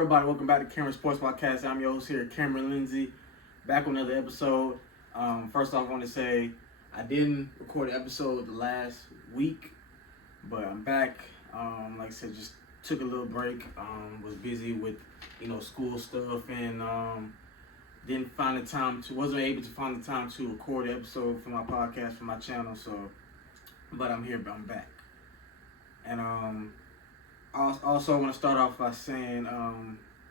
Everybody, welcome back to Cameron Sports Podcast. I'm your host here, Cameron Lindsay, back with another episode. First off, I want to say I didn't record an episode the last week, but I'm back. Like I said, just took a little break. Was busy with school stuff and wasn't able to find the time to record an episode for my podcast for my channel. But I'm here, but I'm back. And I also want to start off by saying,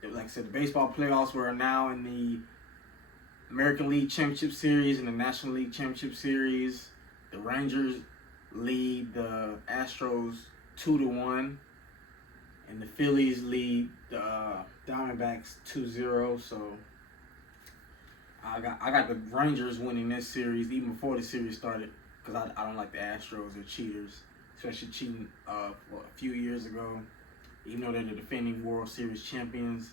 like I said, the baseball playoffs were now in the American League Championship Series and the National League Championship Series. The Rangers lead the Astros 2-1, and the Phillies lead the Diamondbacks 2-0. So I got the Rangers winning this series even before the series started because I don't like the Astros. They're cheaters. Especially cheating a few years ago, even though they're the defending World Series champions.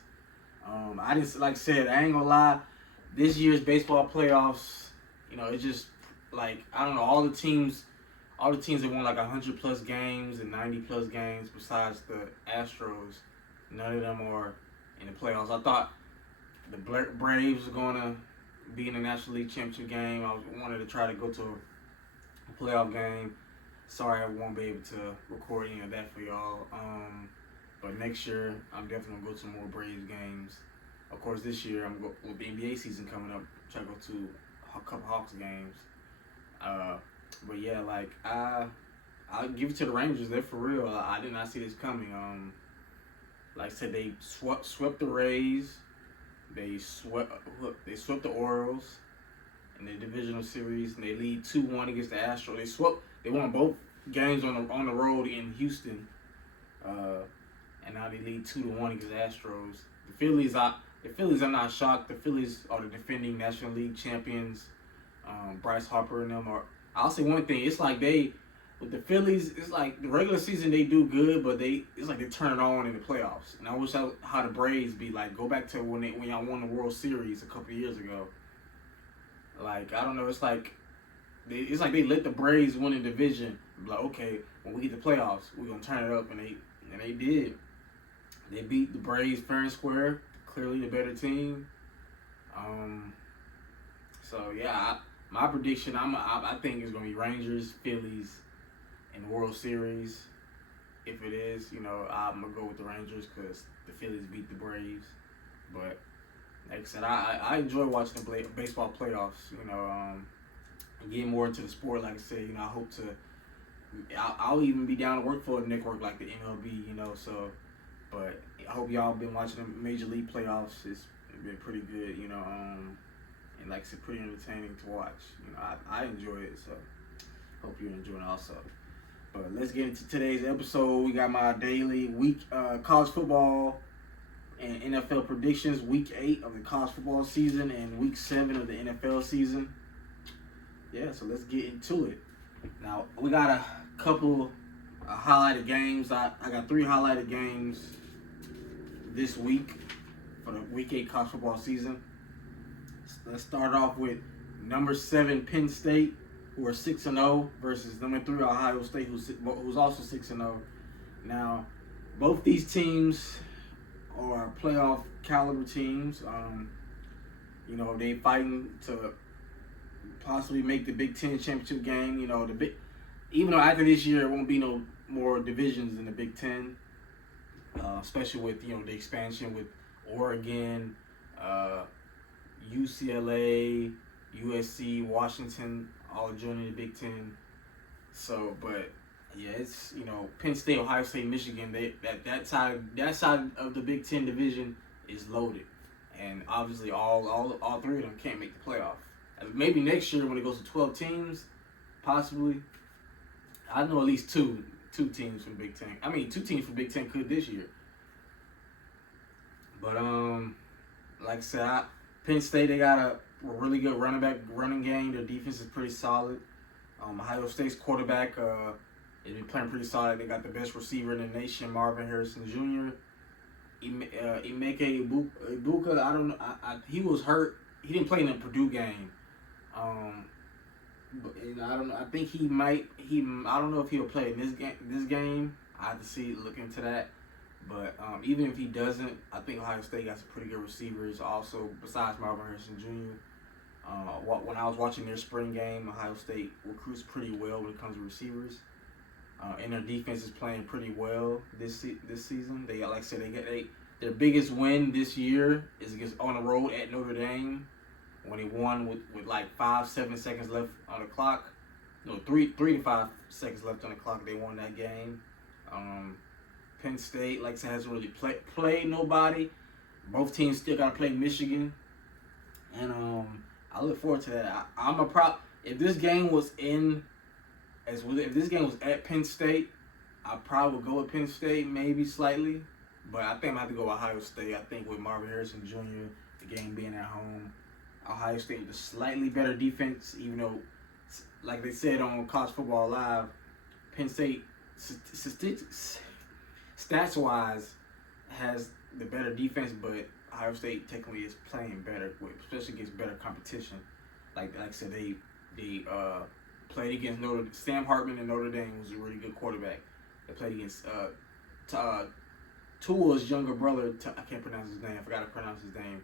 I just, like I said, I ain't gonna lie, this year's baseball playoffs, it's just like, I don't know, all the teams that won like 100 plus games and 90 plus games besides the Astros, none of them are in the playoffs. I thought the Braves were gonna be in the National League Championship game. I wanted to try to go to a playoff game. Sorry I won't be able to record any of that for y'all. But next year, I'm definitely going to go to more Braves games. Of course, this year, with the NBA season coming up, try to go to a couple Hawks games. But yeah, like, I'll give it to the Rangers. They're for real. I did not see this coming. Like I said, they swept the Rays. They swept the Orioles in the divisional series, and they lead 2-1 against the Astros. They won both games on the road in Houston, and now they lead 2-1 against the Astros. The Phillies, I'm not shocked. The Phillies are the defending National League champions. Bryce Harper and them are. I'll say one thing. It's like with the Phillies, it's like the regular season they do good, but it's like they turn it on in the playoffs. And I wish how the Braves be like. Go back to when y'all won the World Series a couple of years ago. Like, I don't know, it's like they let the Braves win the division. Like, okay, when we get the playoffs, we're gonna turn it up, and they did. They beat the Braves fair and square, clearly the better team. So yeah, my prediction, I think it's gonna be Rangers, Phillies, in the World Series. If it is, I'm gonna go with the Rangers because the Phillies beat the Braves, but. Like I said, I enjoy watching the baseball playoffs, and getting more into the sport. Like I said, I hope to, I'll even be down to work for a network like the MLB, so, but I hope y'all been watching the Major League Playoffs. It's been pretty good, and like I said, pretty entertaining to watch. I enjoy it, so hope you're enjoying it also. But let's get into today's episode. We got my daily college football and NFL predictions, week 8 of the college football season and week 7 of the NFL season. Yeah, so let's get into it. Now, we got a couple highlighted games. I got 3 highlighted games this week for the week 8 college football season. Let's start off with number 7 Penn State, who are 6-0, versus number 3 Ohio State, who's also 6-0. Now, both these teams are playoff caliber teams. They fighting to possibly make the Big Ten championship game. Even though after this year, it won't be no more divisions in the Big Ten, especially with the expansion with Oregon, UCLA, USC, Washington all joining the Big Ten. So, but yeah, it's Penn State, Ohio State, Michigan. That side of the Big Ten division is loaded, and obviously all 3 of them can't make the playoff. Maybe next year when it goes to 12 teams, possibly. I know at least two teams from Big Ten. 2 teams from Big Ten could this year. But like I said, Penn State, they got a really good running game. Their defense is pretty solid. Ohio State's quarterback. They've been playing pretty solid. They got the best receiver in the nation, Marvin Harrison Jr. Emeka Ibuka, I don't know. He was hurt. He didn't play in the Purdue game. But I don't know. I think I don't know if he'll play in this game. I have to look into that. But even if he doesn't, I think Ohio State got some pretty good receivers. Also, besides Marvin Harrison Jr. When I was watching their spring game, Ohio State recruits pretty well when it comes to receivers. And their defense is playing pretty well this season. They, like I said, their biggest win this year is against on the road at Notre Dame, when they won with like 5-7 seconds left on the clock. No, 3 to 5 seconds left on the clock. They won that game. Penn State, like I said, hasn't really played nobody. Both teams still got to play Michigan, and I look forward to that. If this game was if this game was at Penn State, I probably would go with Penn State, maybe slightly. But I think I'm going to have to go with Ohio State. I think with Marvin Harrison Jr., the game being at home, Ohio State with a slightly better defense, even though, like they said on College Football Live, Penn State, stats-wise, has the better defense, but Ohio State technically is playing better, especially against better competition. Like I said, they played against Sam Hartman and Notre Dame, was a really good quarterback. They played against Tua's younger brother. I can't pronounce his name. I forgot to pronounce his name.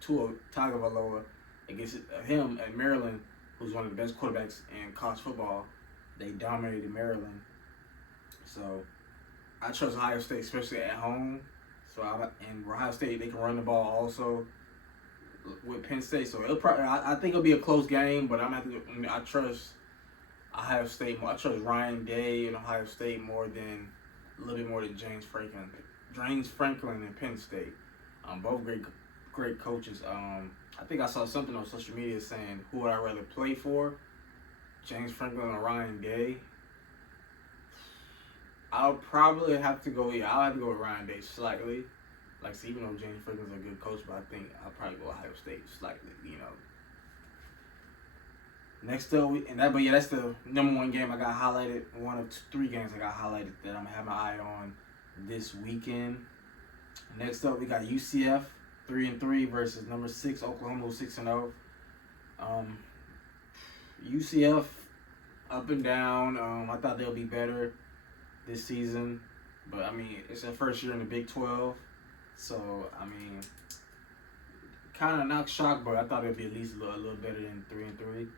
Tua Tagovailoa, against him at Maryland, who's one of the best quarterbacks in college football. They dominated Maryland. So I trust Ohio State, especially at home. And Ohio State, they can run the ball also with Penn State. So I think it'll be a close game, but I trust Ohio State more. I trust Ryan Day and Ohio State a little bit more than James Franklin. James Franklin and Penn State, both great coaches. I think I saw something on social media saying, who would I rather play for, James Franklin or Ryan Day? I'll probably have to go. Yeah, I'll have to go with Ryan Day slightly. Like, so even though James Franklin's a good coach, but I think I'll probably go Ohio State slightly. Next up, that's the number one game I got highlighted. One of 3 games I got highlighted that I'm gonna have my eye on this weekend. Next up, we got UCF 3-3 versus number 6 Oklahoma 6-0. UCF up and down. I thought they'll be better this season, but I mean, it's their first year in the Big 12, so I mean, kind of not shocked, but I thought it'd be at least a little better than 3-3.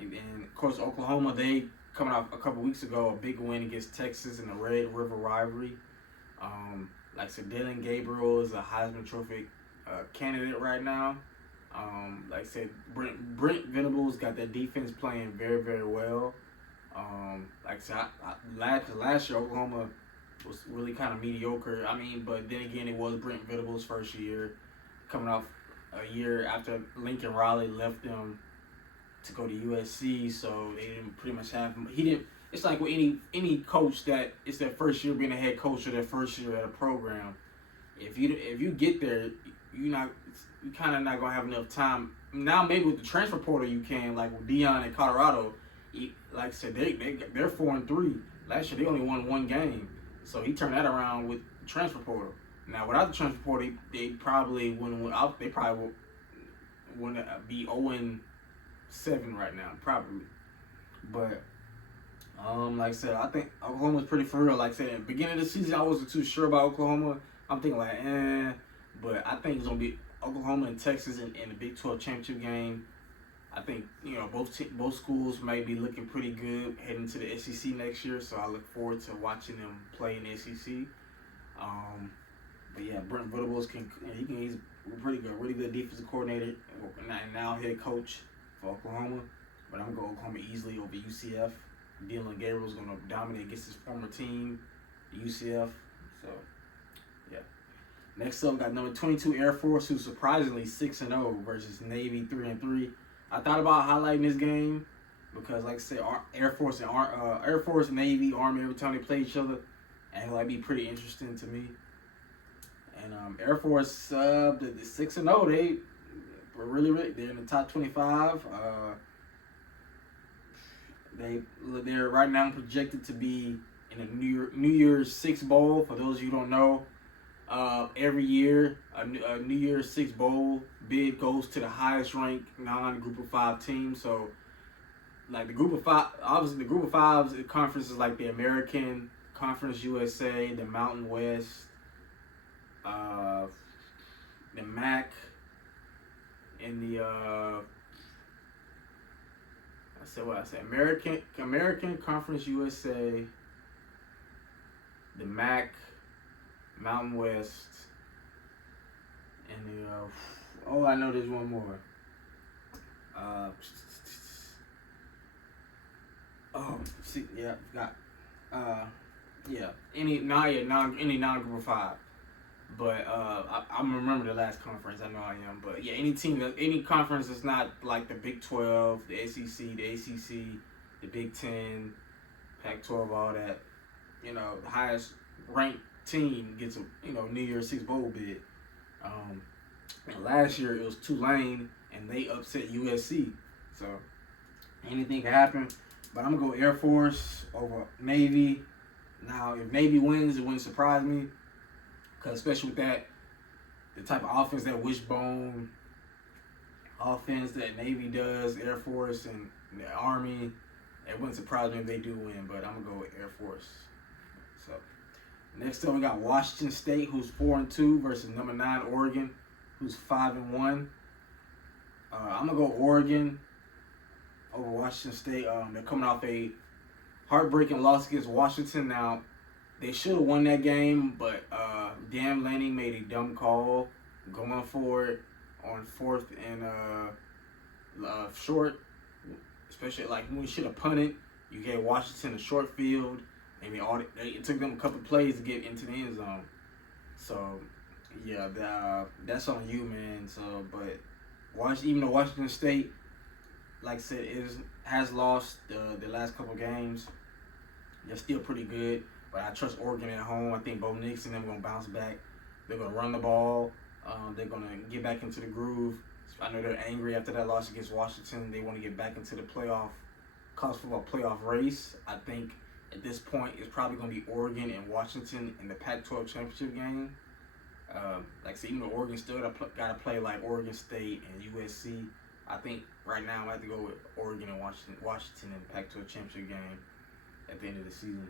And of course, Oklahoma, they coming off a couple weeks ago, a big win against Texas in the Red River rivalry. Like I said, Dylan Gabriel is a Heisman Trophy candidate right now. Like I said, Brent Venables got that defense playing very, very well. Like I said, last year Oklahoma was really kind of mediocre. I mean, but then again, it was Brent Venables' first year, coming off a year after Lincoln Riley left them to go to USC, so they didn't pretty much have him. It's like with any coach that it's their first year being a head coach or their first year at a program. If you get there, you kind of not gonna have enough time. Now maybe with the transfer portal you can, like with Deion in Colorado. Like I said, they're 4-3. Last year they only won 1 game, so he turned that around with the transfer portal. Now without the transfer portal, they probably wouldn't. They probably wouldn't be 0-7 right now, probably. But like I said, I think Oklahoma's pretty for real. Like I said, at the beginning of the season, I wasn't too sure about Oklahoma. I'm thinking like, but I think it's gonna be Oklahoma and Texas in the Big 12 championship game. I think both schools may be looking pretty good heading to the SEC next year, so I look forward to watching them play in the SEC. But yeah, Brent Venables he's pretty good, really good defensive coordinator and now head coach for Oklahoma. But I'm going to go Oklahoma easily over UCF. Dylan Gabriel's going to dominate against his former team, UCF. So yeah. Next up, we got number 22 Air Force, who's surprisingly 6-0 versus Navy 3-3. I thought about highlighting this game because, like I said, Air Force, Navy, Army, every time they play each other, and it might be pretty interesting to me. And Air Force, the 6-0, they were really, they're in the top 25. They're right now projected to be in a New Year's Six Bowl. For those of you who don't know, every year a New Year's Six Bowl bid goes to the highest ranked non-Group of 5 team. So, like the Group of 5, obviously the Group of 5's conference is like the American Conference USA, the Mountain West, the MAC, and the American Conference USA, the MAC, Mountain West, and the I know there's one more. Any non-group of 5. But I'm remember the last conference. I know I am. But yeah, any conference that's not like the Big 12, the SEC, the ACC, the Big 10, Pac-12, all that. The highest ranked team gets a New Year's Six bowl bid. And last year it was Tulane, and they upset USC. So anything can happen. But I'm gonna go Air Force over Navy. Now, if Navy wins, it wouldn't surprise me, because especially with the type of offense, that wishbone offense that Navy does, Air Force and the Army, it wouldn't surprise me if they do win. But I'm gonna go with Air Force. So next up, we got Washington State, who's 4-2, versus number 9 Oregon, who's 5-1. I'm gonna go Oregon over Washington State. They're coming off a heartbreaking loss against Washington. Now, they should have won that game, but Dan Lanning made a dumb call going for it on 4th and short, especially like when we should have punted. You gave Washington a short field, and it took them a couple plays to get into the end zone. So yeah, that's on you, man. So, but even though Washington State, like I said, has lost the last couple games, they're still pretty good. But I trust Oregon at home. I think Bo Nix and them are going to bounce back. They're going to run the ball. They're going to get back into the groove. I know they're angry after that loss against Washington. They want to get back into the college football playoff race. I think at this point it's probably going to be Oregon and Washington in the Pac-12 championship game. Like I said, even though Oregon still got to play like Oregon State and USC, I think right now I have to go with Oregon and Washington in the Pac-12 championship game at the end of the season.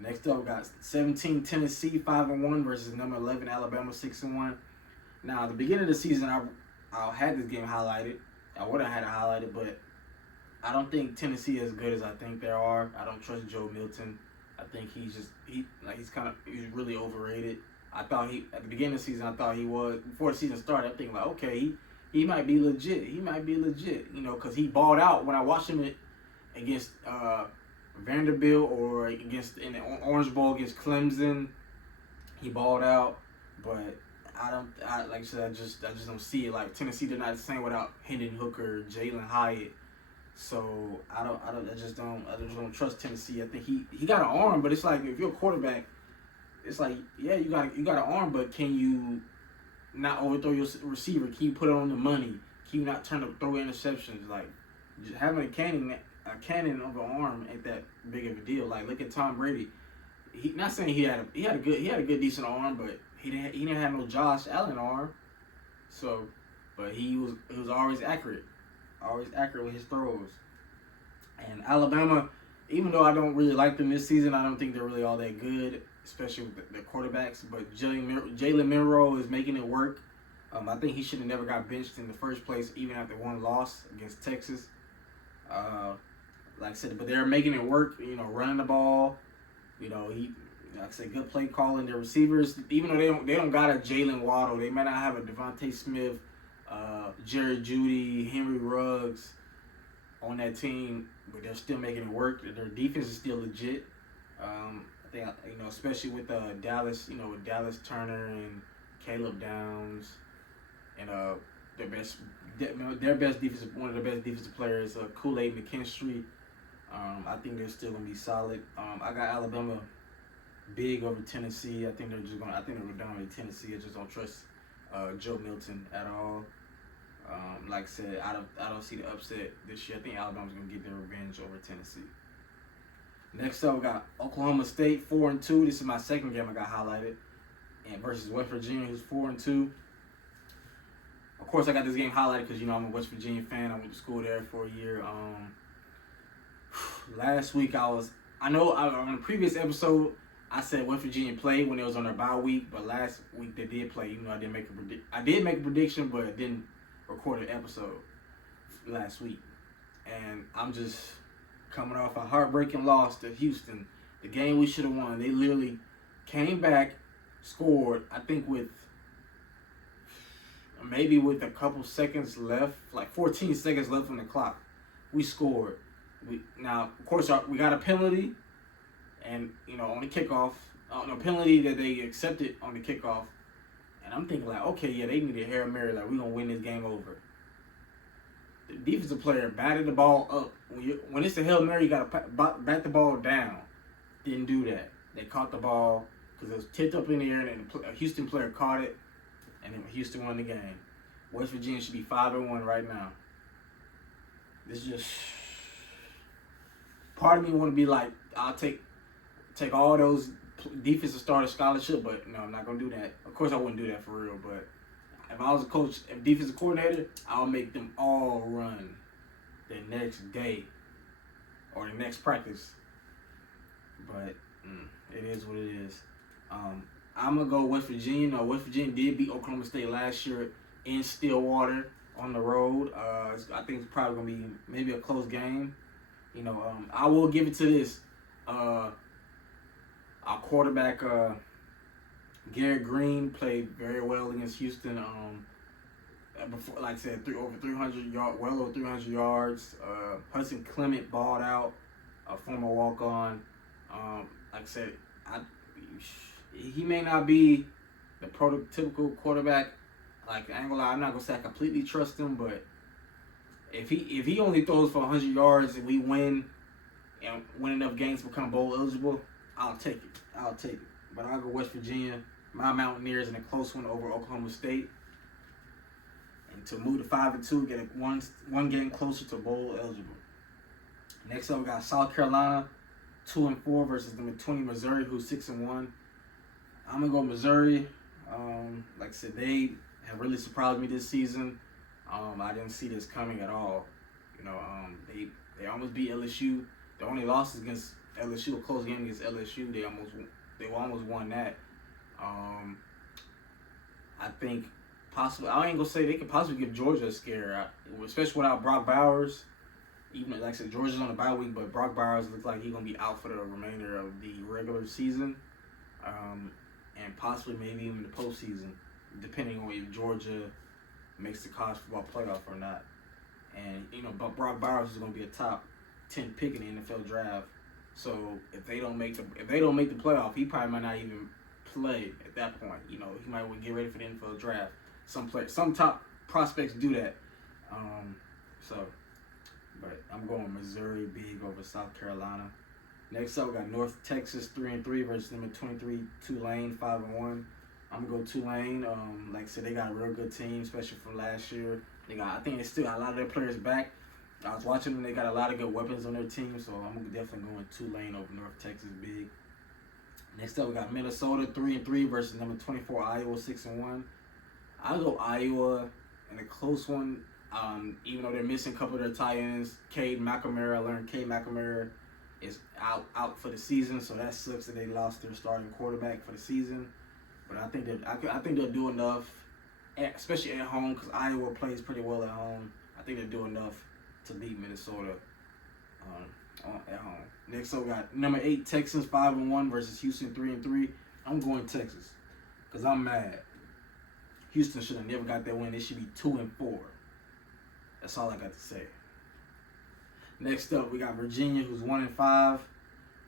Next up, we got 17 Tennessee 5-1 versus number 11 Alabama 6-1. Now, at the beginning of the season, I had this game highlighted. I would have had it highlighted, but I don't think Tennessee is as good as I think they are. I don't trust Joe Milton. I think he's really overrated. I thought at the beginning of the season, I thought he was. Before the season started, I'm thinking like, okay, he might be legit. He might be legit, because he balled out when I watched him against Vanderbilt or in the Orange Bowl against Clemson. He balled out, but like I said, I just don't see it. Like Tennessee, they're not the same without Hendon Hooker, Jalen Hyatt. So I just don't trust Tennessee. I think he got an arm, but it's like if you're a quarterback, it's like, yeah, you got an arm, but can you not overthrow your receiver? Can you put it on the money? Can you not throw interceptions? Like just having a cannon of an arm ain't that big of a deal. Like look at Tom Brady. Not saying he had a good decent arm, but he didn't have no Josh Allen arm. So, but he was always accurate with his throws. And Alabama, even though I don't really like them this season, I don't think they're really all that good, especially with the quarterbacks. But Jalen Monroe is making it work. I think he should have never got benched in the first place, even after one loss against Texas. Like I said, but they're making it work. Running the ball. Like I said, good play calling. Their receivers, even though they don't got a Jalen Waddle, they may not have a Devontae Smith, Jerry Jeudy, Henry Ruggs on that team, but they're still making it work. Their defense is still legit. I think especially with Dallas, with Dallas Turner and Caleb Downs, and their best defensive, one of the best defensive players, Kool-Aid McKinstry. I think they're still gonna be solid. I got Alabama big over Tennessee. I think they're gonna dominate Tennessee. I just don't trust Joe Milton at all. Like I said, I don't see the upset this year. I think Alabama's gonna get their revenge over Tennessee. Next up, we got Oklahoma State 4-2. This is my second game I got highlighted, and versus West Virginia, who's 4-2. Of course, I got this game highlighted because I'm a West Virginia fan. I went to school there for a year. Last week I was I know on the previous episode I said West Virginia played when they was on their bye week, but last week they did play. Even though I did make a prediction, but didn't record an episode last week. And I'm just coming off a heartbreaking loss to Houston. The game we should have won. They literally came back, scored. I think with a couple seconds left, like 14 seconds left on the clock, we scored. Now, of course, we got a penalty, and on the kickoff, a penalty that they accepted on the kickoff, and I'm thinking like, okay, yeah, they need a Hail Mary, like we're gonna win this game over. The defensive player batted the ball up. When it's a Hail Mary, you gotta bat the ball down. Didn't do that. They caught the ball because it was tipped up in the air, and a Houston player caught it, and then Houston won the game. West Virginia should be 5-1 right now. This just part of me want to be like, I'll take all those defensive starter scholarship, but no, I'm not gonna do that. Of course, I wouldn't do that for real. But if I was a coach, if defensive coordinator, I'll make them all run the next day or the next practice. But it is what it is. I'm gonna go West Virginia. No, West Virginia did beat Oklahoma State last year in Stillwater on the road. I think it's probably gonna be maybe a close game. I will give it to this. Our quarterback Garrett Green played very well against Houston. Before, like I said, over 300 yards. Hudson Clement balled out, a former walk-on. Like I said, he may not be the prototypical quarterback. Like, I ain't gonna lie, I'm not gonna say I completely trust him, but if he only throws for 100 yards and we win and win enough games to become bowl eligible, I'll take it. But I'll go West Virginia, my Mountaineers in a close one over Oklahoma State, and to move to 5-2, get one game closer to bowl eligible. Next up, we got South Carolina, 2-4 versus number 20 Missouri, who's 6-1. I'm gonna go Missouri. Like I said, they have really surprised me this season. I didn't see this coming at all. They almost beat LSU. The only losses against LSU, a close game against LSU, they almost won that. I think possibly, I ain't gonna say they could possibly give Georgia a scare, especially without Brock Bowers. Even like I said, Georgia's on the bye week, but Brock Bowers looks like he's gonna be out for the remainder of the regular season, and possibly maybe even the postseason, depending on if Georgia makes the college football playoff or not. And but Brock Bowers is gonna be a top 10 pick in the NFL draft. So if they don't make the playoff, he probably might not even play at that point. He might want to get ready for the NFL draft. Some top prospects do that. But I'm going Missouri big over South Carolina. Next up, we got North Texas 3-3 versus number 23 Tulane 5-1. I'm gonna go Tulane. Like I said, they got a real good team, especially from last year. I think they still got a lot of their players back. I was watching them; they got a lot of good weapons on their team, so I'm definitely going Tulane over North Texas big. Next up, we got Minnesota 3-3 versus number 24 Iowa 6-1. I'll go Iowa in a close one. Even though they're missing a couple of their tight ends, Cade McNamara. I learned Cade McNamara is out for the season, so that sucks that they lost their starting quarterback for the season. But I think they'll do enough, especially at home, because Iowa plays pretty well at home. I think they'll do enough to beat Minnesota at home. Next up, we got number 8 Texans 5-1 versus Houston 3-3. I'm going Texas because I'm mad. Houston should have never got that win. They should be 2-4. That's all I got to say. Next up, we got Virginia, who's 1-5.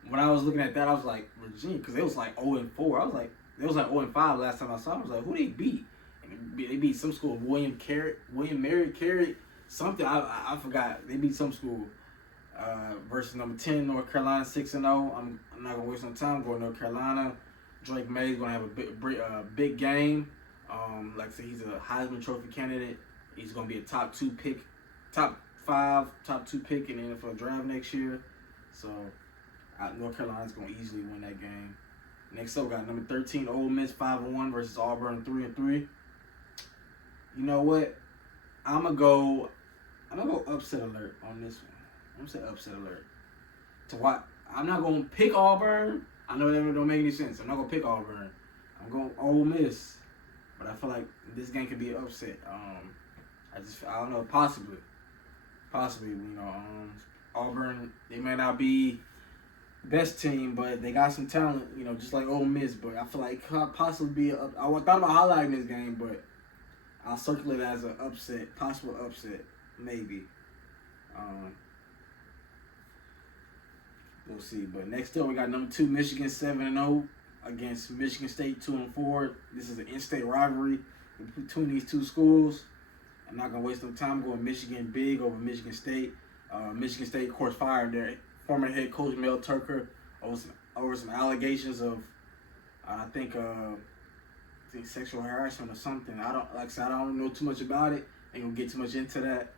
When I was looking at that, I was like, Virginia, because it was like 0-4. I was like, it was like 0-5 last time I saw them. I was like, who they beat? And they beat some school, William Mary Carey, something. I forgot. They beat some school. Versus number 10 North Carolina 6-0. I'm not gonna waste no time. I'm going North Carolina. Drake May's gonna have a big game. Like I said, he's a Heisman Trophy candidate. He's gonna be a top 2 pick in the NFL draft next year. So North Carolina's gonna easily win that game. Next up, we got number 13 Ole Miss 5-1 versus Auburn 3-3. You know what? I'm gonna go upset alert on this one. I'm gonna say upset alert. I'm not going to pick Auburn. I know that don't make any sense. I'm not going to pick Auburn. I'm going Ole Miss. But I feel like this game could be an upset. I don't know, possibly, Auburn, they may not be best team, but they got some talent, just like Ole Miss. But I feel like it could possibly be I thought about highlighting this game, but I'll circle it as an upset, possible upset, maybe. We'll see. But next up, we got number 2, Michigan 7-0 against Michigan State 2-4. This is an in-state rivalry between these two schools. I'm not gonna waste no time going Michigan big over Michigan State. Michigan State, of course, fired their former head coach Mel Tucker over some allegations of, I think sexual harassment or something. I don't know too much about it. Ain't gonna get too much into that.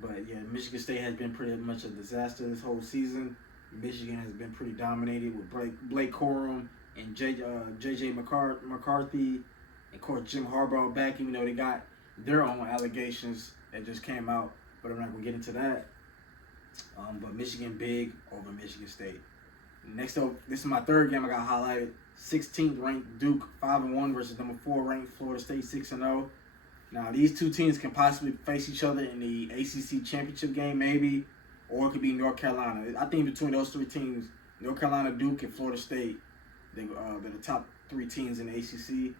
But yeah, Michigan State has been pretty much a disaster this whole season. Michigan has been pretty dominated with Blake Corum and J.J. McCarthy, and of course Jim Harbaugh back, even though they got their own allegations that just came out. But I'm not gonna get into that. But Michigan big over Michigan State. Next up, this is my third game I got highlighted. 16th ranked Duke 5-1 versus number 4 ranked Florida State 6-0. Now these two teams can possibly face each other in the ACC championship game, maybe, or it could be North Carolina. I think between those 3 teams, North Carolina, Duke, and Florida State, they're the top 3 teams in the ACC.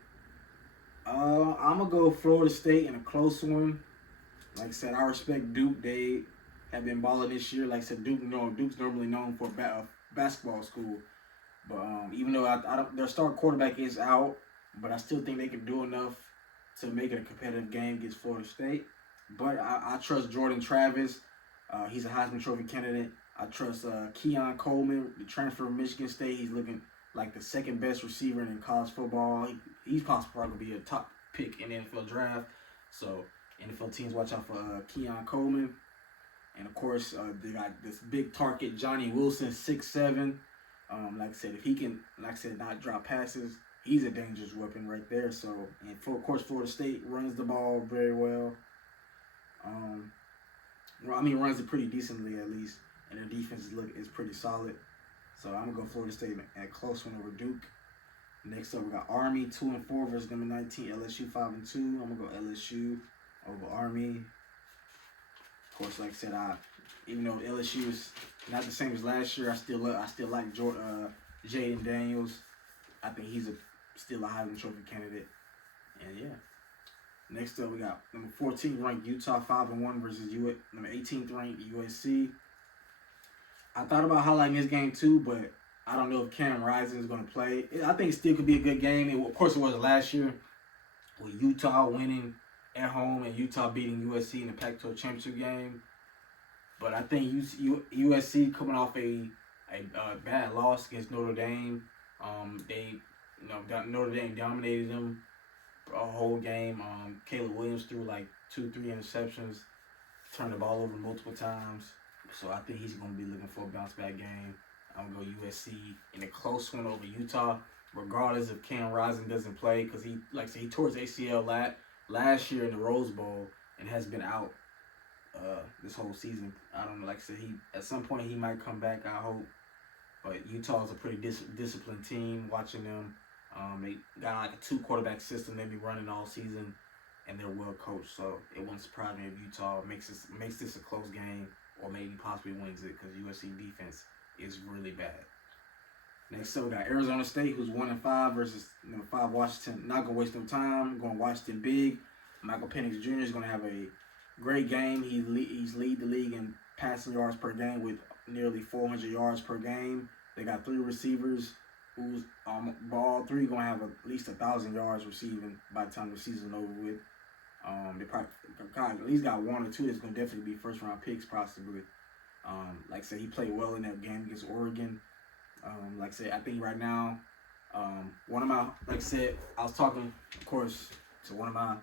I'm gonna go Florida State in a close one. Like I said, I respect Duke. They have been balling this year. Like I said, Duke's normally known for a basketball school, but even though their star quarterback is out, but I still think they can do enough to make it a competitive game against Florida State. But I trust Jordan Travis. He's a Heisman Trophy candidate. I trust Keon Coleman, the transfer from Michigan State. He's looking like the second best receiver in college football. He's possibly probably be a top pick in the NFL draft. So NFL teams, watch out for Keon Coleman. And of course, they got this big target, Johnny Wilson, 6'7". Like I said, if he can, not drop passes, he's a dangerous weapon right there. So, and of course, Florida State runs the ball very well. Runs it pretty decently at least, and their defense is pretty solid. So I'm gonna go Florida State at a close one over Duke. Next up, we got Army 2-4 versus number 19 LSU 5-2. I'm gonna go LSU over Army. Of course, like I said, even though LSU is not the same as last year, I still like Jaden Daniels. I think he's still a Heisman Trophy candidate. And yeah. Next up, we got number 14 ranked Utah 5-1 versus number 18th ranked USC. I thought about highlighting this game too, but I don't know if Cam Rising is going to play. I think it still could be a good game. Of course, it was last year with Utah winning at home and Utah beating USC in the Pac-12 championship game. But I think USC coming off a bad loss against Notre Dame. Notre Dame dominated them a whole game. Caleb Williams threw like 2-3 interceptions, turned the ball over multiple times. So I think he's going to be looking for a bounce back game. I'm going to go USC in a close one over Utah, regardless if Cam Rising doesn't play, because he tore his ACL last year in the Rose Bowl and has been out this whole season. I don't know. Like I said, at some point he might come back, I hope. But Utah's a pretty disciplined team. Watching them, they got like a 2-quarterback system they be running all season, and they're well coached. So it wouldn't surprise me if Utah makes this a close game, or maybe possibly wins it, because USC defense is really bad. Next up, we got Arizona State, who's 1-5 versus number 5 Washington. Not gonna waste no time. I'm going Washington big. Michael Penix Jr. is gonna have a great game. He's lead the league in passing yards per game with nearly 400 yards per game. They got 3 receivers who's all 3 gonna have at least 1,000 yards receiving by the time the season's over with. They probably at least got 1 or 2 that's gonna definitely be first-round picks, possibly. Like I said, he played well in that game against Oregon. Like I said, I think right now, like I said, I was talking, of course, to one of my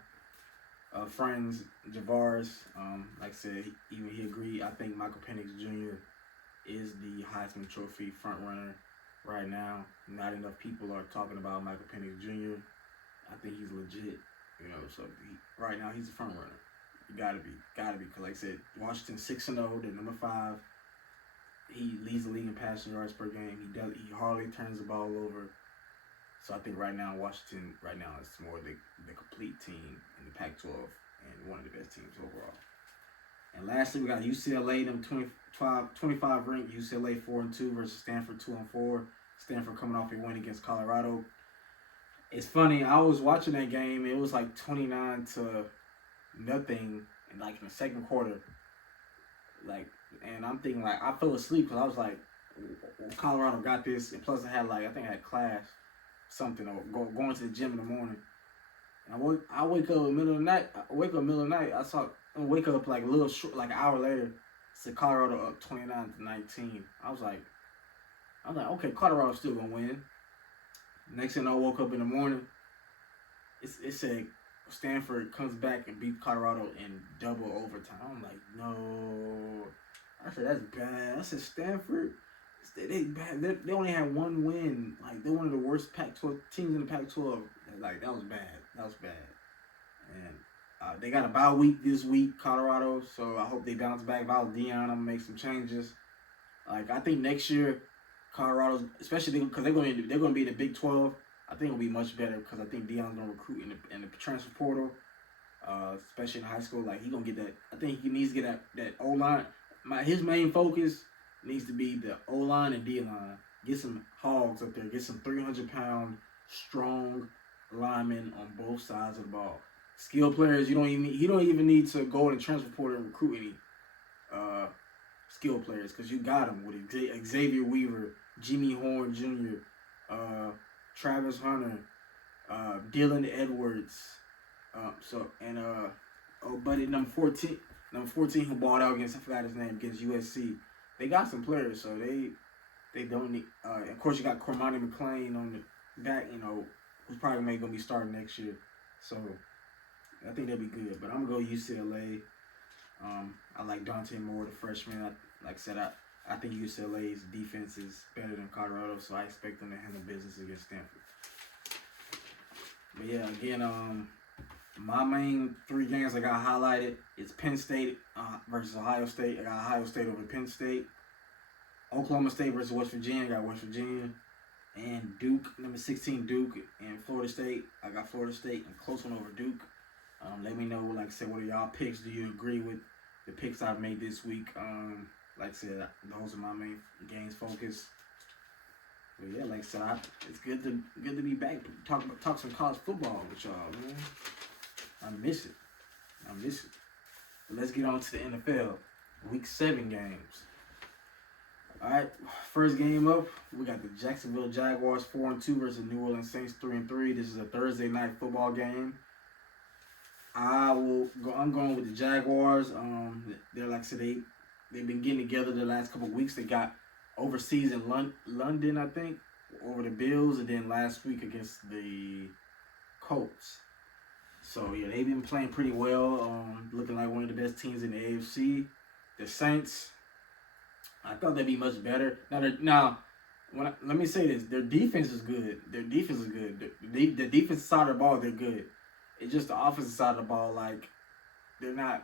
friends, Javars. Like I said, he agreed. I think Michael Penix Jr. is the Heisman Trophy front runner right now. Not enough people are talking about Michael Penix Jr. I think he's legit, so right now he's the front runner. You gotta be, because like I said, Washington 6-0, they're number 5. he leads the league in passing yards per game. He hardly turns the ball over. So I think right now Washington is more the complete team in the Pac-12 and one of the best teams overall. And lastly, we got UCLA, them 25 ranked UCLA 4-2 versus Stanford 2-4. Stanford coming off a win against Colorado. It's funny, I was watching that game. It was like 29-0, and like in the second quarter, like, and I'm thinking like I fell asleep because I was like, Colorado got this, and plus I think I had class, something, or going to the gym in the morning. And I wake up in the middle of the night. I wake up like a little short, like an hour later. It's Colorado up 29-19. I was like, okay, Colorado's still gonna win. Next thing I woke up in the morning, it said Stanford comes back and beats Colorado in double overtime. I'm like, no. I said, that's bad. I said, Stanford, they bad. They only had one win. Like, they're one of the worst Pac-12 teams in the Pac-12. Like, that was bad. And they got a bye week this week, Colorado, so I hope they bounce back. If I was Deion, I'm going to make some changes. Like, I think next year, Colorado's, especially because they're going to be in the Big 12, I think it'll be much better because I think Deion's going to recruit in the transfer portal, especially in high school. Like, he's going to get that. I think he needs to get that O-line. His main focus needs to be the O-line and D-line. Get some hogs up there. Get some 300-pound, strong linemen on both sides of the ball. Skill players, he don't even need to go in the transfer portal and recruit any skill players because you got them with Xavier Weaver, Jimmy Horn Jr., Travis Hunter, Dylan Edwards, buddy number 14 who balled out against, I forgot his name, against USC. They got some players, so they don't need. Of course, you got Cormani McClain on the back, who's probably gonna be starting next year. So I think they'll be good. But I'm gonna go UCLA. I like Dante Moore, the freshman. Like I said, I think UCLA's defense is better than Colorado, so I expect them to handle business against Stanford. But yeah, again, my main 3 games I got highlighted is Penn State versus Ohio State. I got Ohio State over Penn State. Oklahoma State versus West Virginia. I got West Virginia. And Duke, number 16, Duke, and Florida State. I got Florida State and close one over Duke. Let me know, like I said, what are y'all picks? Do you agree with the picks I've made this week? Like I said, those are my main games focus. But yeah, like I said, it's good to be back. Talk some college football with y'all, man. I miss it. But let's get on to the NFL. Week 7 games. All right, first game up, we got the Jacksonville Jaguars 4-2 versus New Orleans Saints 3-3. This is a Thursday night football game. I'm going with the Jaguars. They're like I said, they've been getting together the last couple of weeks. They got overseas in London, I think, over the Bills, and then last week against the Colts. So yeah, they've been playing pretty well. Looking like one of the best teams in the AFC. The Saints, I thought they'd be much better. Let me say this: their defense is good. The defensive side of the ball, they're good. It's just the offensive side of the ball, like, they're not,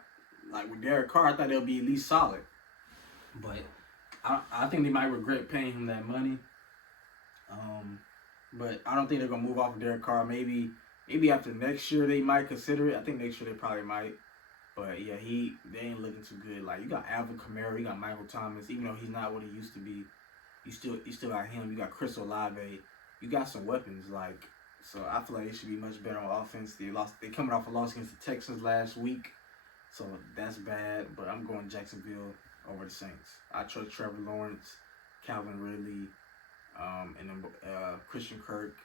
like, with Derek Carr, I thought they'll be at least solid. But I think they might regret paying him that money. But I don't think they're going to move off of Derek Carr. Maybe after next year they might consider it. I think next year they probably might. But, yeah, they ain't looking too good. Like, you got Alvin Kamara, you got Michael Thomas. Even though he's not what he used to be, you still got him. You got Chris Olave. You got some weapons, like. So I feel like they should be much better on offense. They coming off a loss against the Texans last week, so that's bad. But I'm going Jacksonville over the Saints. I trust Trevor Lawrence, Calvin Ridley, and then Christian Kirk,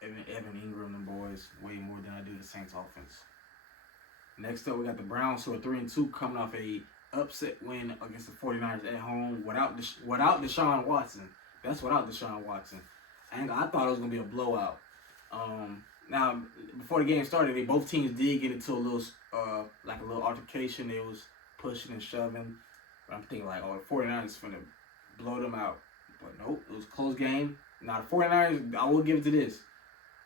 Evan Ingram, them boys way more than I do the Saints offense. Next up, we got the Browns, who are 3-2, coming off a upset win against the 49ers at home without Deshaun Watson. That's without Deshaun Watson. I thought it was gonna be a blowout. Now, before the game started, both teams did get into a little altercation. They was pushing and shoving. But I'm thinking like, the 49ers finna blow them out. But nope, it was a close game. Now, the 49ers, I will give it to this.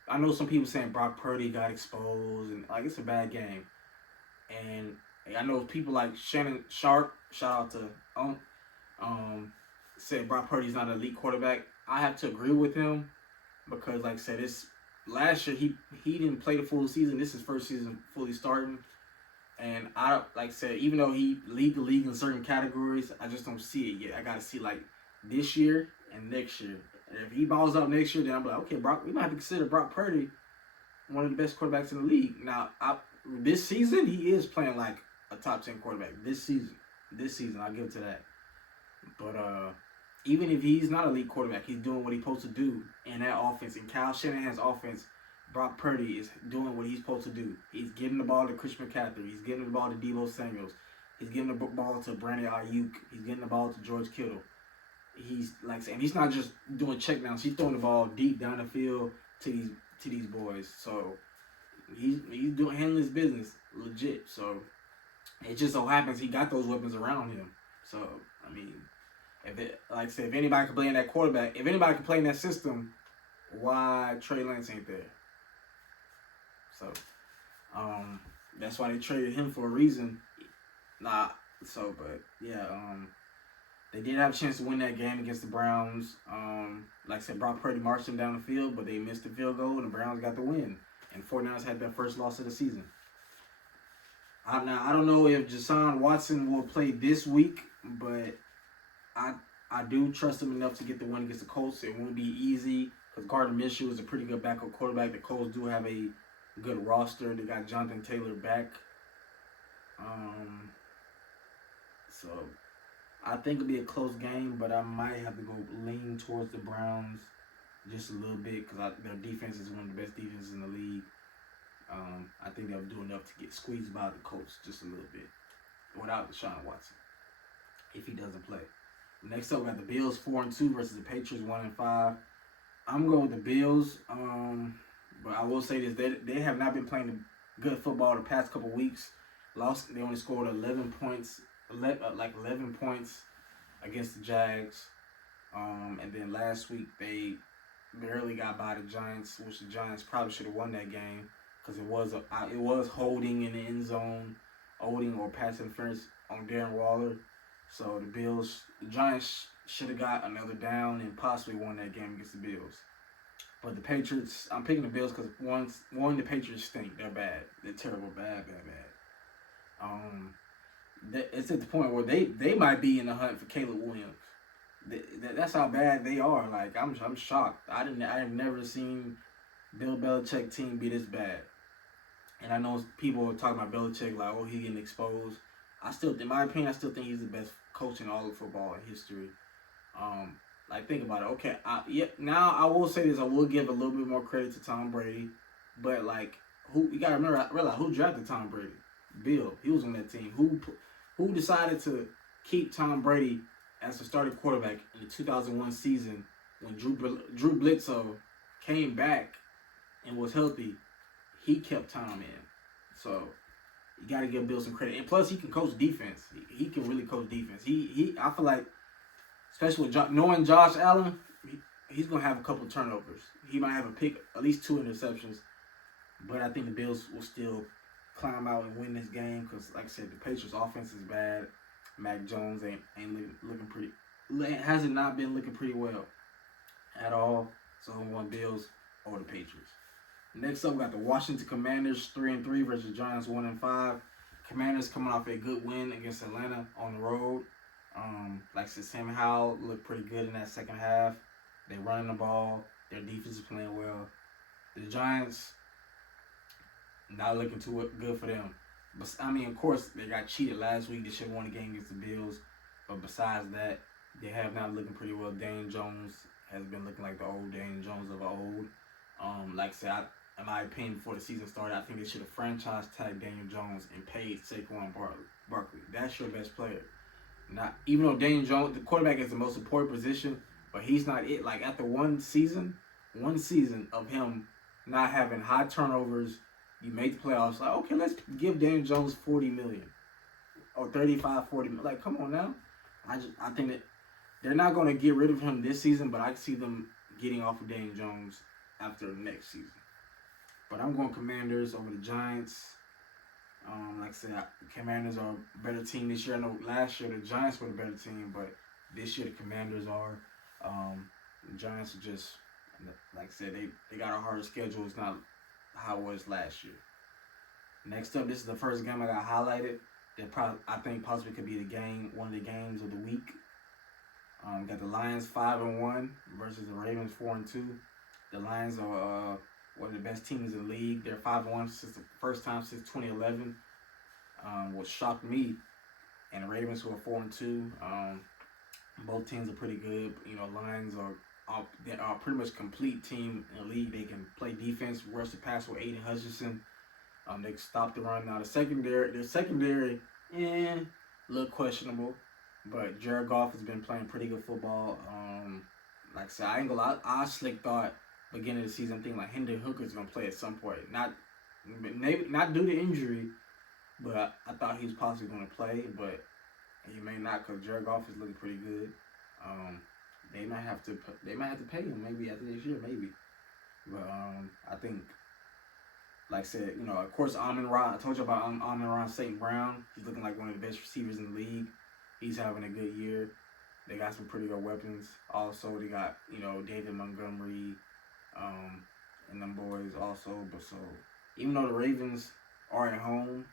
I know some people saying Brock Purdy got exposed and like it's a bad game. And I know people like Shannon Sharp, shout out to said Brock Purdy's not an elite quarterback. I have to agree with him because, like I said, this last year he didn't play the full season. This is his first season fully starting, and like I said, even though he lead the league in certain categories, I just don't see it yet. I gotta see like this year and next year. And if he balls out next year, then I'm like, okay, Brock, we might have to consider Brock Purdy one of the best quarterbacks in the league. Now, this season he is playing like a top 10 quarterback. This season, I'll give it to that. But even if he's not a elite quarterback, he's doing what he's supposed to do in that offense. In Kyle Shanahan's offense, Brock Purdy is doing what he's supposed to do. He's getting the ball to Christian McCaffrey. He's getting the ball to Deebo Samuels. He's getting the ball to Brandon Ayuk. He's getting the ball to George Kittle. He's like saying he's not just doing checkdowns. He's throwing the ball deep down the field to these boys. So he's handling his business legit. So it just so happens he got those weapons around him. So I mean, if anybody can play in that quarterback, if anybody can play in that system, why Trey Lance ain't there? So that's why they traded him for a reason. They did have a chance to win that game against the Browns. Like I said, Brock Purdy marched them down the field, but they missed the field goal, and the Browns got the win. And 49ers had their first loss of the season. I don't know if Deshaun Watson will play this week, but I do trust him enough to get the win against the Colts. It won't be easy because Gardner Minshew is a pretty good backup quarterback. The Colts do have a good roster. They got Jonathan Taylor back. So I think it'll be a close game, but I might have to go lean towards the Browns just a little bit because their defense is one of the best defenses in the league. I think they'll do enough to get squeezed by the Colts just a little bit without Deshaun Watson if he doesn't play. Next up, we got the Bills 4-2 versus the Patriots 1-5. I'm going with the Bills, but I will say this: they have not been playing good football the past couple weeks. They only scored 11 points against the Jags, and then last week they barely got by the Giants, which the Giants probably should have won that game because it was holding in the end zone, holding or pass interference on Darren Waller. So the Giants should have got another down and possibly won that game against the Bills. But the Patriots, I'm picking the Bills because one, the Patriots stink. They're bad. They're terrible, bad. It's at the point where they might be in the hunt for Caleb Williams. That's how bad they are. Like I'm shocked. I have never seen Bill Belichick team be this bad. And I know people are talking about Belichick like, oh, he getting exposed. In my opinion, I still think he's the best coach in all of football history. Like think about it. Okay, now I will say this. I will give a little bit more credit to Tom Brady, but like you gotta realize who drafted Tom Brady? Bill. He was on that team. Who decided to keep Tom Brady as the starting quarterback in the 2001 season when Drew Bledsoe came back and was healthy? He kept Tom in. So you got to give Bill some credit. And plus, he can coach defense. He can really coach defense. I feel like, especially with knowing Josh Allen, he's going to have a couple of turnovers. He might have at least 2 interceptions. But I think the Bills will still climb out and win this game because, like I said, the Patriots' offense is bad. Mac Jones hasn't not been looking pretty well at all. So I want Bills over the Patriots. Next up, we got the Washington Commanders 3-3 versus Giants 1-5. Commanders coming off a good win against Atlanta on the road. Like I said, Sam Howell looked pretty good in that second half. They're running the ball. Their defense is playing well. The Giants, not looking too good for them. But I mean, of course, they got cheated last week. They should have won the game against the Bills. But besides that, they have not looking pretty well. Daniel Jones has been looking like the old Daniel Jones of old. Like I said, in my opinion, before the season started, I think they should have franchise tagged Daniel Jones and paid Saquon Barkley. That's your best player. Not even though Daniel Jones, the quarterback, is the most important position, but he's not it. Like after one season of him not having high turnovers, you make the playoffs. Like, okay, let's give Daniel Jones $40 million or $35, $40 million. Like, come on now. I think that they're not going to get rid of him this season, but I can see them getting off of Daniel Jones after next season. But I'm going Commanders over the Giants. Like I said, the Commanders are a better team this year. I know last year the Giants were the better team, but this year the Commanders are. The Giants are just, like I said, they got a harder schedule. It's not how it was last year. Next up, this is the first game I got highlighted. That I think possibly could be one of the games of the week. Got the Lions 5-1 versus the Ravens 4-2. The Lions are one of the best teams in the league. They're 5-1 since the first time since 2011, which shocked me. And the Ravens, who are 4-2, both teams are pretty good. You know, Lions they are pretty much complete team in the league. They can play defense, rush the pass with Aiden Hutchinson. They can stop the run. Now their secondary, a little questionable, but Jared Goff has been playing pretty good football. Like I said, I ain't gonna lie, I slick thought beginning of the season, thinking like Hendon Hooker's gonna play at some point. Not due to injury, but I thought he was possibly gonna play, but he may not because Jared Goff is looking pretty good. They might have to pay him maybe after this year, maybe. But I think, like I said, you know, of course, Amon-Ra. I told you about Amon-Ra St. Brown. He's looking like one of the best receivers in the league. He's having a good year. They got some pretty good weapons. Also, they got, you know, David Montgomery, and them boys also. But so, even though the Ravens are at home,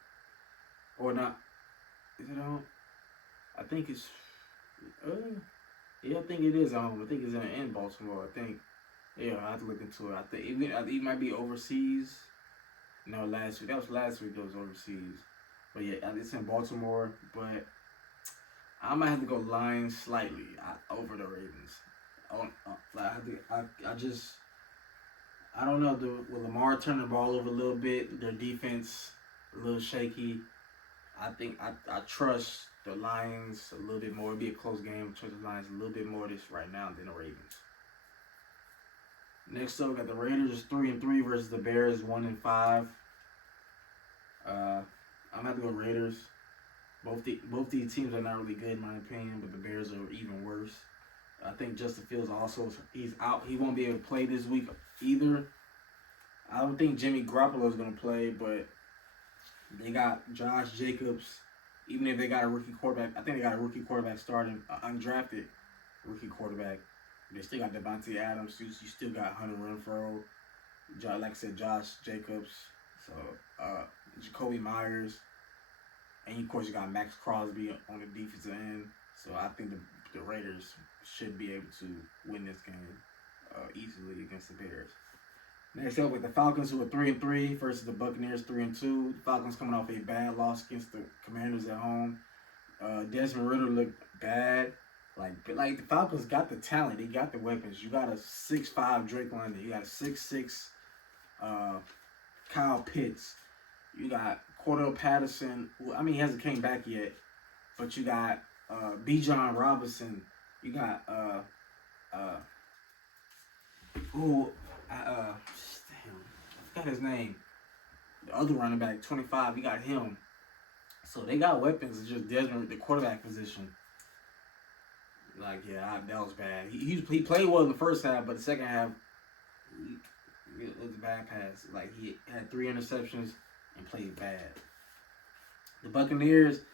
or not, is it home? I think it's, yeah, I think it is home. I think it's in Baltimore. I think, yeah, I have to look into it. I think it might be overseas. No, last week. That was last week. That was overseas. But yeah, it's in Baltimore. But I might have to go Lions slightly over the Ravens. I don't know. Will Lamar turn the ball over a little bit? Their defense a little shaky. I think I trust the Lions a little bit more. It'll be a close game. I trust the Lions a little bit more right now than the Ravens. Next up, we got the Raiders 3-3 versus the Bears 1-5. I'm gonna have to go Raiders. Both these teams are not really good in my opinion, but the Bears are even worse. I think Justin Fields he's out. He won't be able to play this week either. I don't think Jimmy Garoppolo is gonna play, but they got Josh Jacobs. Even if they got a rookie quarterback, I think they got a rookie quarterback starting, undrafted rookie quarterback. They still got Devontae Adams. You still got Hunter Renfrow. Like I said, Josh Jacobs. So, Jacoby Myers. And, of course, you got Max Crosby on the defensive end. So, I think the Raiders should be able to win this game easily against the Bears. Next up, with the Falcons, who are 3-3 versus the Buccaneers 3-2. The Falcons coming off a bad loss against the Commanders at home. Desmond Ridder looked bad. Like the Falcons got the talent, they got the weapons. You got a 6'5" Drake London, you got a 6'6" Kyle Pitts, you got Cordell Patterson, who he hasn't came back yet, but you got Bijan Robinson, you got I forgot his name. The other running back, 25, you got him. So they got weapons. It's just Desmond, the quarterback position. Like, yeah, that was bad. He played well in the first half, but the second half, it was a bad pass. Like, he had 3 interceptions and played bad. The Buccaneers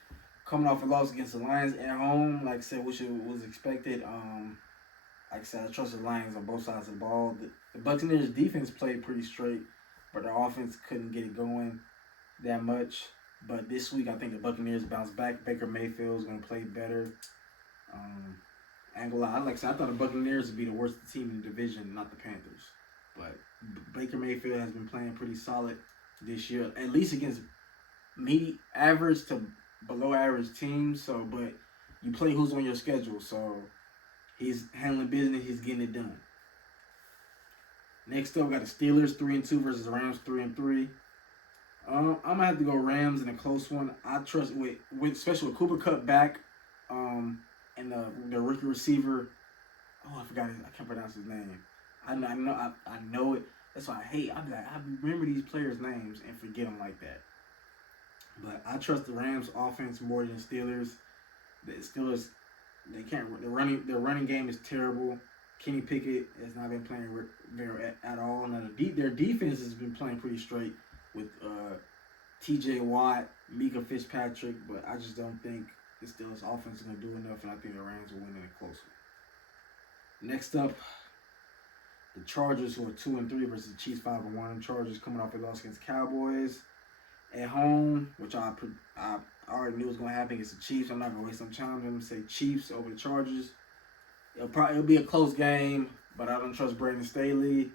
coming off a loss against the Lions at home, like I said, which was expected. Like I said, I trust the Lions on both sides of the ball. The Buccaneers' defense played pretty straight, but their offense couldn't get it going that much. But this week, I think the Buccaneers bounced back. Baker Mayfield is going to play better. Like I said, I thought the Buccaneers would be the worst team in the division, not the Panthers. But Baker Mayfield has been playing pretty solid this year, at least against average to below average teams. So, but you play who's on your schedule. So he's handling business. He's getting it done. Next up, we got the Steelers 3-2 versus the Rams 3-3. I'm gonna have to go Rams in a close one. I trust especially with Cooper Kupp back. And the rookie receiver, I forgot I can't pronounce his name. I know it. That's why I remember these players' names and forget them like that. But I trust the Rams offense more than the Steelers. The Steelers, their running game is terrible. Kenny Pickett has not been playing very at all. Now their defense has been playing pretty straight with T.J. Watt, Mika Fitzpatrick, but I just don't think the Steelers offense is going to do enough, and I think the Rams will win in a close one. Next up, the Chargers, who are 2-3 versus the Chiefs 5-1. Chargers coming off a loss against Cowboys at home, which I already knew was going to happen against the Chiefs. I'm not going to waste some time. I'm going to say Chiefs over the Chargers. It'll be a close game, but I don't trust Brandon Staley.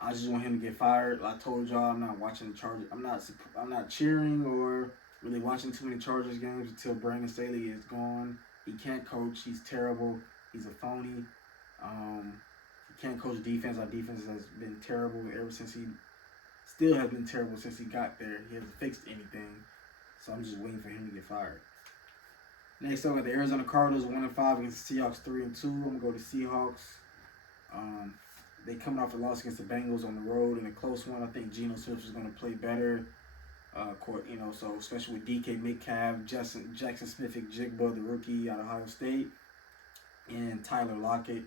I just want him to get fired. I told y'all I'm not watching the Chargers. I'm not cheering or really watching too many Chargers games until Brandon Staley is gone. He can't coach. He's terrible. He's a phony. He can't coach defense. Our defense has been terrible ever since he still has been terrible since he got there. He hasn't fixed anything. So I'm just waiting for him to get fired. Next up, we got the Arizona Cardinals 1-5 against the Seahawks 3-2. I'm gonna go to Seahawks. They coming off a loss against the Bengals on the road in a close one. I think Geno Smith is gonna play better. So especially with DK Metcalf, Jackson Smith-Jigba, the rookie out of Ohio State, and Tyler Lockett.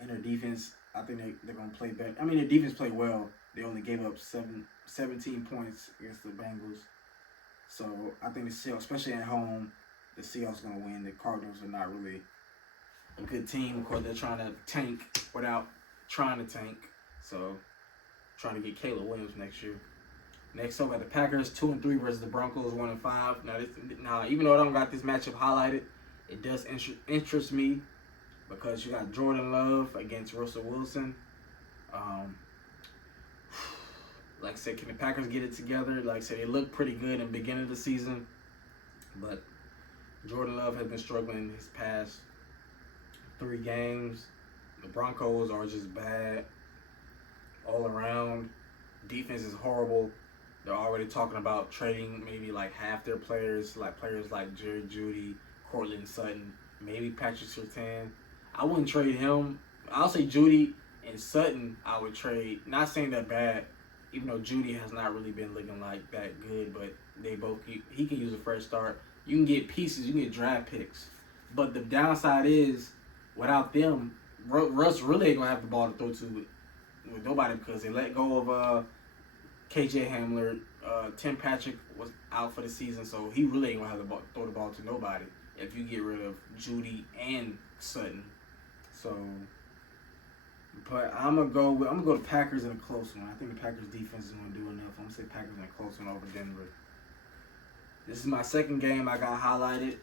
And their defense, I think they're gonna play better. I mean, their defense played well. They only gave up 17 points against the Bengals. So I think the Seahawks, especially at home, the Seahawks are going to win. The Cardinals are not really a good team. Of course, they're trying to tank without trying to tank. So, trying to get Caleb Williams next year. Next up, got the Packers 2-3 versus the Broncos 1-5. Now, even though I don't got this matchup highlighted, it does interest me because you got Jordan Love against Russell Wilson. Like I said, can the Packers get it together? Like I said, they look pretty good in the beginning of the season, but Jordan Love has been struggling in his past 3 games. The Broncos are just bad all around. Defense is horrible. They're already talking about trading maybe like half their players like Jerry Jeudy, Cortland Sutton, maybe Patrick Surtain. I wouldn't trade him. I'll say Jeudy and Sutton I would trade. Not saying they're bad, even though Jeudy has not really been looking like that good, but he can use a fresh start. You can get pieces, you can get draft picks. But the downside is, without them, Russ really ain't going to have the ball to throw to with nobody because they let go of KJ Hamler. Tim Patrick was out for the season, so he really ain't going to have to throw the ball to nobody if you get rid of Jeudy and Sutton. So, but I'm gonna go to Packers in a close one. I think the Packers defense is gonna do enough. I'm gonna say Packers in a close one over Denver. This is my second game I got highlighted.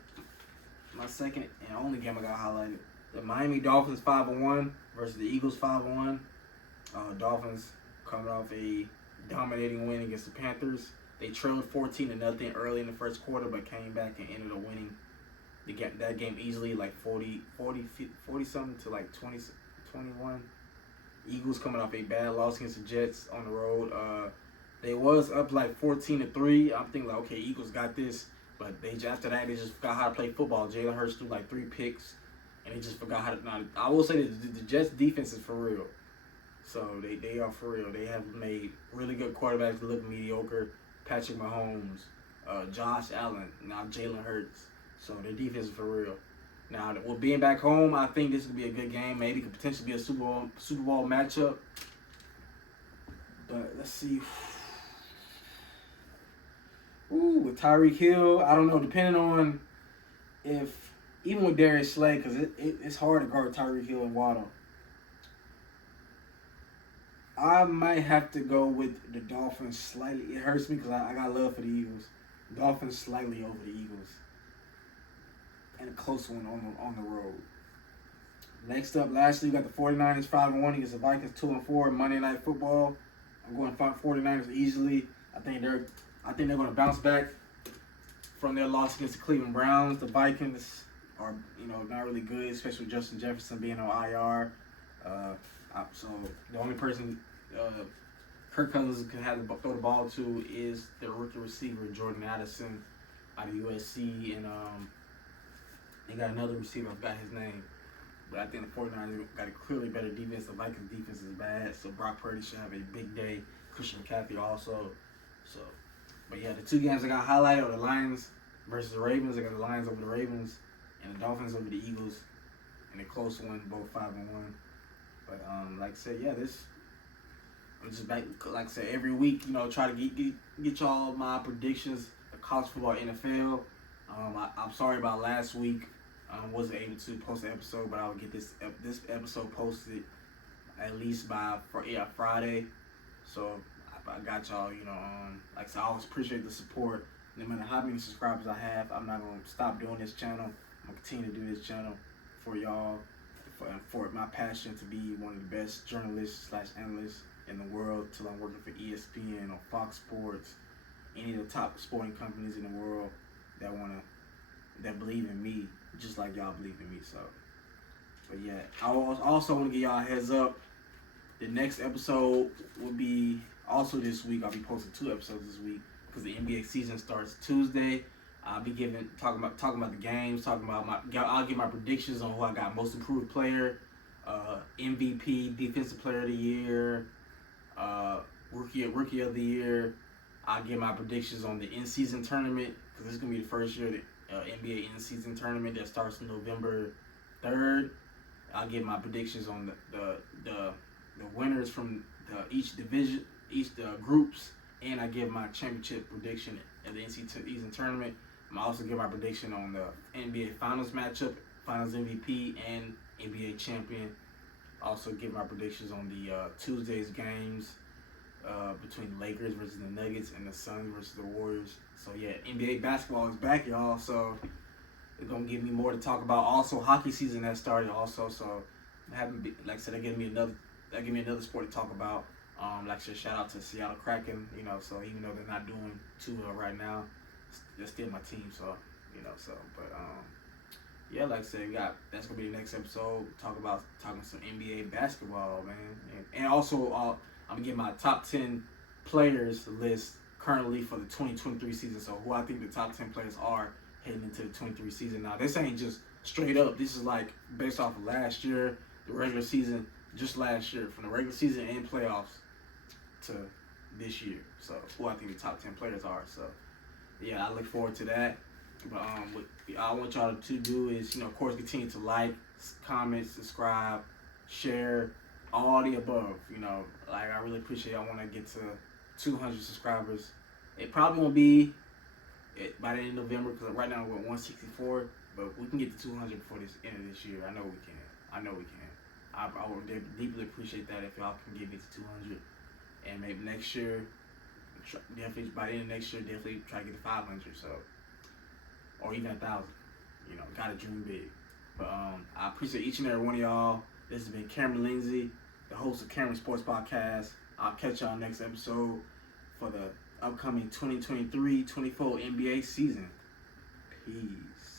My second and only game I got highlighted. The Miami Dolphins 5-1 versus the Eagles 5-1. Dolphins coming off a dominating win against the Panthers. They trailed 14-0 early in the first quarter, but came back and ended up winning that game easily, like 40 something to like 21. Eagles coming off a bad loss against the Jets on the road. They was up like 14-3. I'm thinking like, okay, Eagles got this, but after that they just forgot how to play football. Jalen Hurts threw like 3 picks, and they just forgot how to. Now, I will say that the Jets defense is for real. So they are for real. They have made really good quarterbacks look mediocre. Patrick Mahomes, Josh Allen, now Jalen Hurts. So their defense is for real. Now, with being back home, I think this could be a good game. Maybe could potentially be a Super Bowl matchup. But let's see. With Tyreek Hill, I don't know. Depending on even with Darius Slay, because it's hard to guard Tyreek Hill and Waddle. I might have to go with the Dolphins slightly. It hurts me because I got love for the Eagles. Dolphins slightly over the Eagles. And a close one on the road. Next up, lastly, we got the 49ers 5-1 against the Vikings 2-4 Monday Night Football. I'm going 49ers easily. I think they're going to bounce back from their loss against the Cleveland Browns. The Vikings are not really good, especially with Justin Jefferson being on IR. So the only person Kirk Cousins can have to throw the ball to is the rookie receiver Jordan Addison out of USC, and they got another receiver. I forgot his name, but I think the 49ers got a clearly better defense. The Vikings defense is bad, so Brock Purdy should have a big day. Christian McCaffrey also. So, but yeah, the 2 games I got highlighted are the Lions versus the Ravens. I got the Lions over the Ravens, and the Dolphins over the Eagles, and a close one, both 5-1. But like I said, yeah, I'm just back. Like I said, every week, try to get y'all my predictions of college football, NFL. I'm sorry about last week. Wasn't able to post an episode, but I'll get this episode posted at least by Friday. So I got y'all. Like I said, I always appreciate the support. No matter how many subscribers I have, I'm not gonna stop doing this channel. I'm gonna continue to do this channel for y'all, for my passion to be one of the best journalists/analysts in the world till I'm working for ESPN or Fox Sports, any of the top sporting companies in the world that believe in me just like y'all believe in me. So, but yeah, I also want to give y'all a heads up. The next episode will be also this week. I'll be posting 2 episodes this week because the NBA season starts Tuesday. I'll be talking about the games, I'll give my predictions on who I got most improved player, MVP, defensive player of the year, rookie of the year. I'll give my predictions on the in-season tournament because this is gonna be the first year that NBA in-season tournament that starts November 3rd. I'll give my predictions on the winners from each division, groups, and I give my championship prediction at the in-season tournament. I'm also give my prediction on the NBA Finals matchup, Finals MVP, and NBA champion. Also give my predictions on the Tuesday's games between the Lakers versus the Nuggets and the Suns versus the Warriors. So yeah, NBA basketball is back, y'all. So it's gonna give me more to talk about. Also, hockey season has started also. So like I said, that give me another sport to talk about. Like I said, shout out to Seattle Kraken. So even though they're not doing too well right now, they're still my team. So yeah, like I said, that's gonna be the next episode. Talking some NBA basketball, man, and also I'm gonna get my top 10 players list currently for the 2023 season. So who I think the top 10 players are heading into the 23 season. Now this ain't just straight up. This is like based off of last year, the regular season, just last year, from the regular season and playoffs to this year. So who I think the top 10 players are. So yeah, I look forward to that. But what I want y'all to do is, of course, continue to like, comment, subscribe, share, all the above. Like I really appreciate. I want to get to 200 subscribers. It probably won't be by the end of November because right now we're at 164. But we can get to 200 before this end of this year. I know we can. I would deeply appreciate that if y'all can get me to 200. And maybe next year, definitely by the end of next year, definitely try to get to 500. So, or even 1,000. Gotta dream big. But I appreciate each and every one of y'all. This has been Cameron Lindsay, the host of Cameron Sports Podcast. I'll catch y'all next episode for the upcoming 2023-24 NBA season. Peace.